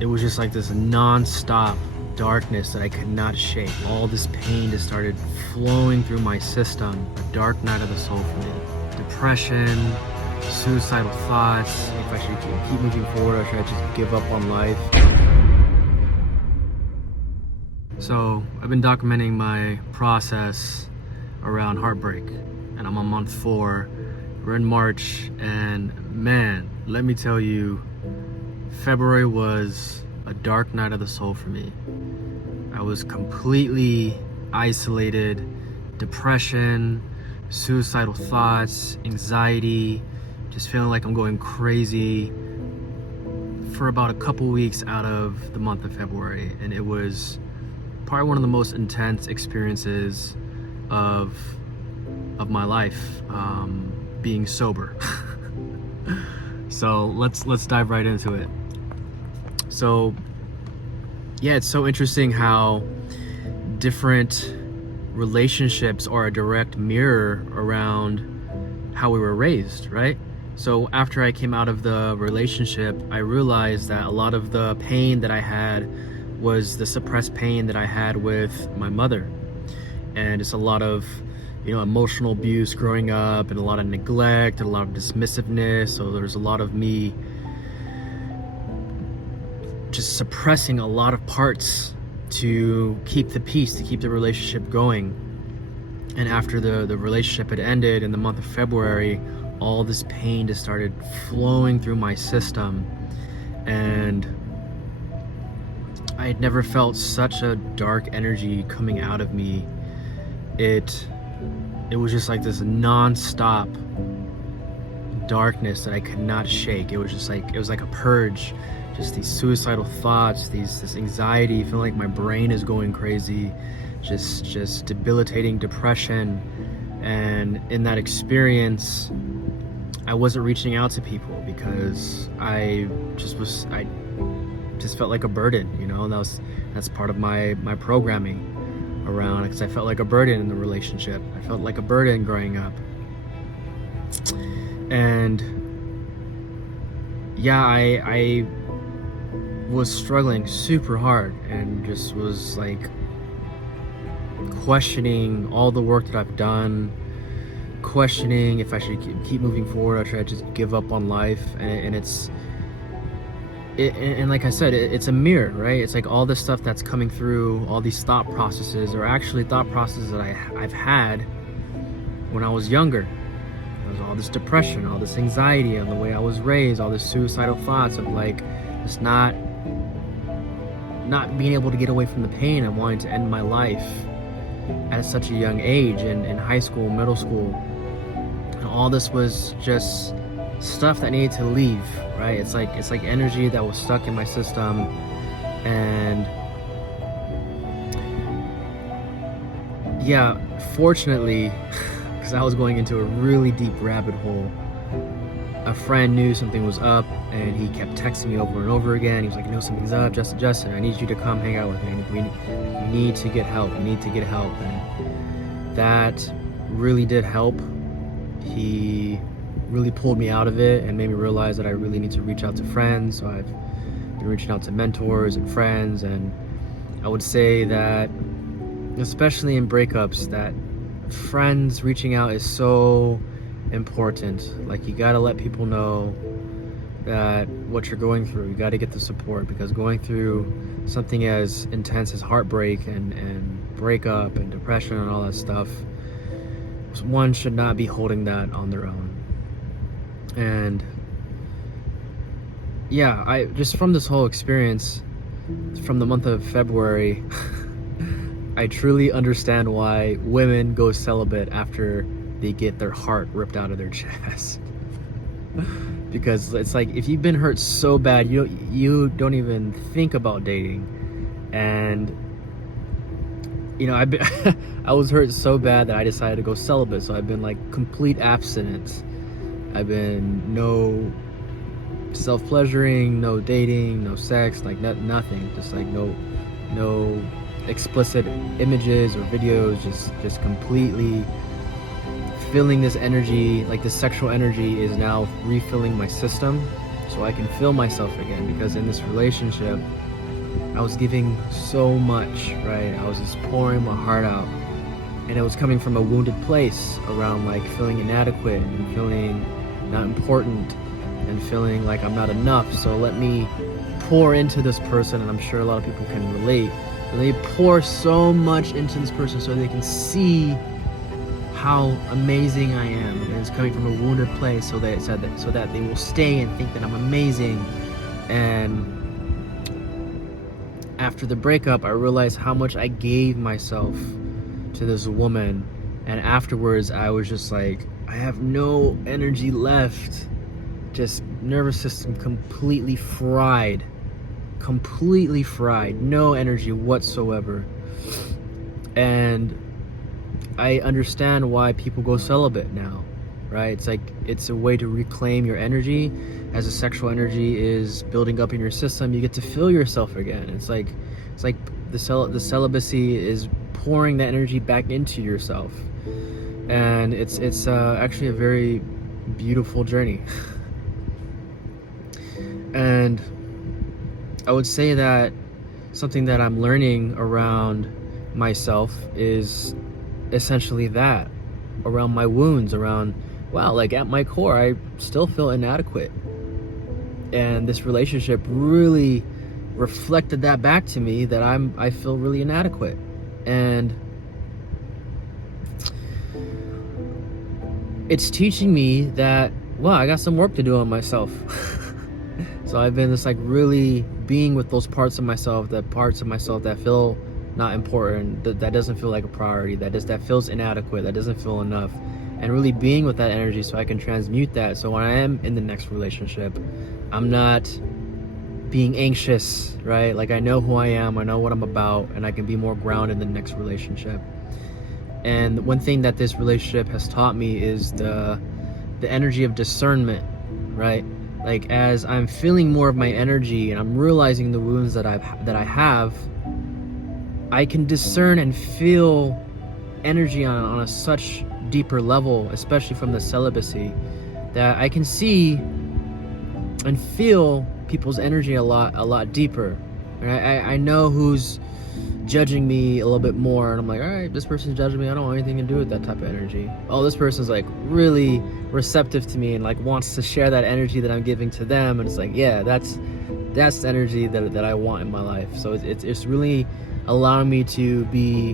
it was just like this non-stop darkness that I could not shake. All this pain just started flowing through my system. A dark night of the soul for me. Depression, suicidal thoughts, if I should keep moving forward or should I just give up on life. So I've been documenting my process around Heartbreak, and I'm on month 4. We're in March, and man, let me tell you, February was a dark night of the soul for me. I was completely isolated, depression, suicidal thoughts, anxiety, just feeling like I'm going crazy for about a couple weeks out of the month of February. And it was probably one of the most intense experiences of my life, being sober. So let's dive right into it. So yeah, it's so interesting how different relationships are a direct mirror around how we were raised, right? So after I came out of the relationship, I realized that a lot of the pain that I had was the suppressed pain that I had with my mother. And it's a lot of, emotional abuse growing up, and a lot of neglect, and a lot of dismissiveness. So there's a lot of me just suppressing a lot of parts to keep the peace, to keep the relationship going. And after the relationship had ended in the month of February, all this pain just started flowing through my system. And I had never felt such a dark energy coming out of me. It was just like this non-stop darkness that I could not shake. It was like a purge. Just these suicidal thoughts, this anxiety, feeling like my brain is going crazy, just debilitating depression. And in that experience, I wasn't reaching out to people because I just felt like a burden, that's part of my programming around, because I felt like a burden in the relationship. I felt like a burden growing up. And yeah, I was struggling super hard and just was like questioning all the work that I've done, questioning if I should keep moving forward or should I just give up on life. And and like I said, it's a mirror, right? It's like all this stuff that's coming through, all these thought processes are actually thought processes that I've had when I was younger. There was all this depression, all this anxiety, and the way I was raised, all this suicidal thoughts of like just not being able to get away from the pain and wanting to end my life at such a young age, in high school, middle school. And all this was just stuff that needed to leave, right? It's like energy that was stuck in my system. And yeah, fortunately, because I was going into a really deep rabbit hole, a friend knew something was up, and he kept texting me over and over again. He was like, something's up, Justin, I need you to come hang out with me. You need to get help. You need to get help. And that really did help. He really pulled me out of it and made me realize that I really need to reach out to friends. So I've been reaching out to mentors and friends, and I would say that, especially in breakups, that friends reaching out is so important. Like, you gotta let people know that what you're going through, you gotta get the support, because going through something as intense as heartbreak and breakup and depression and all that stuff, one should not be holding that on their own. And yeah, I just, from this whole experience, from the month of February, I truly understand why women go celibate after they get their heart ripped out of their chest. Because it's like, if you've been hurt so bad, you don't even think about dating. And I was hurt so bad that I decided to go celibate. So I've been like complete abstinence. I've been no self-pleasuring, no dating, no sex, like nothing. Just like no explicit images or videos. Just completely feeling this energy, like this sexual energy is now refilling my system. so I can feel myself again. Because in this relationship, I was giving so much, right? I was just pouring my heart out, and it was coming from a wounded place around like feeling inadequate and feeling not important and feeling like I'm not enough. So let me pour into this person, and I'm sure a lot of people can relate. And they pour so much into this person so they can see how amazing I am, and it's coming from a wounded place, so that they will stay and think that I'm amazing. And after the breakup, I realized how much I gave myself to this woman, and afterwards I was just like, I have no energy left. Just nervous system completely fried, no energy whatsoever. And I understand why people go celibate now, right? It's like, it's a way to reclaim your energy. As the sexual energy is building up in your system, you get to feel yourself again. It's like the celibacy is pouring that energy back into yourself, and it's actually a very beautiful journey. And I would say that something that I'm learning around myself is essentially that, around my wounds, around, wow, like at my core, I still feel inadequate. And this relationship really reflected that back to me, that I feel really inadequate. And it's teaching me that, wow, I got some work to do on myself. So I've been just like really being with those parts of myself that feel not important, that doesn't feel like a priority, that feels inadequate, that doesn't feel enough, and really being with that energy so I can transmute that. So when I am in the next relationship, I'm not being anxious, right? Like, I know who I am, I know what I'm about, and I can be more grounded in the next relationship. And one thing that this relationship has taught me is the energy of discernment, right? Like, as I'm feeling more of my energy and I'm realizing the wounds that I have, I can discern and feel energy on a such deeper level, especially from the celibacy, that I can see and feel people's energy a lot deeper. And I know who's judging me a little bit more, and I'm like, all right, this person's judging me, I don't want anything to do with that type of energy. Oh, this person's like really receptive to me and like wants to share that energy that I'm giving to them, and it's like, yeah, that's the energy that I want in my life. So it's really allowing me to be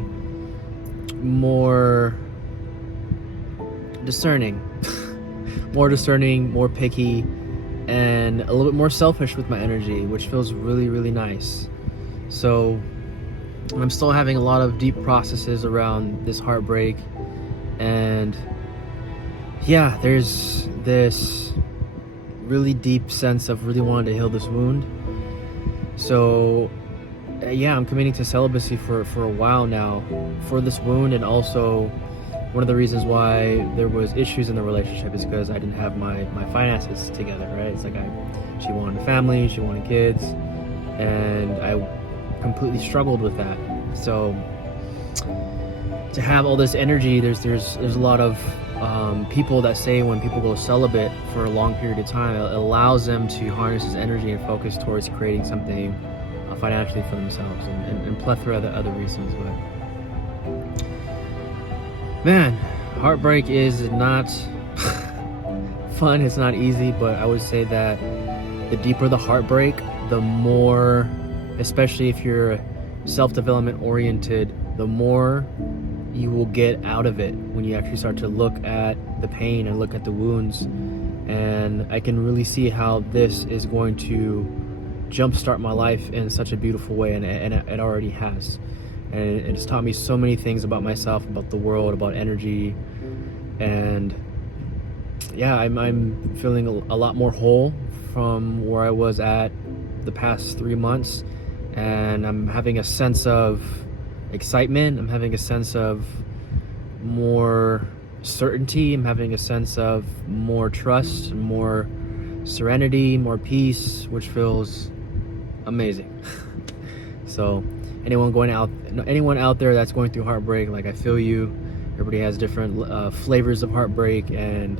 more discerning, more picky, and a little bit more selfish with my energy, which feels really, really nice. So I'm still having a lot of deep processes around this heartbreak, and yeah, there's this really deep sense of really wanting to heal this wound. So yeah, I'm committing to celibacy for a while now for this wound. And also, one of the reasons why there was issues in the relationship is because I didn't have my finances together, right? It's like she wanted a family, she wanted kids, and I completely struggled with that. So to have all this energy, there's a lot of people that say when people go celibate for a long period of time, it allows them to harness this energy and focus towards creating something financially for themselves, and plethora of other reasons. But man, heartbreak is not fun, it's not easy, but I would say that the deeper the heartbreak, the more, especially if you're self-development oriented, the more you will get out of it when you actually start to look at the pain and look at the wounds. And I can really see how this is going to jumpstart my life in such a beautiful way, and it already has. And it's taught me so many things about myself, about the world, about energy. And yeah, I'm feeling a lot more whole from where I was at the past 3 months, and I'm having a sense of excitement, I'm having a sense of more certainty, I'm having a sense of more trust, more serenity, more peace, which feels amazing. So anyone out there that's going through heartbreak, like, I feel you. Everybody has different flavors of heartbreak, and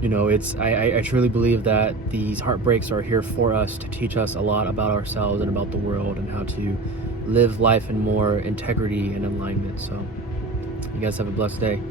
You know, I truly believe that these heartbreaks are here for us to teach us a lot about ourselves and about the world and how to live life in more integrity and alignment. So you guys have a blessed day.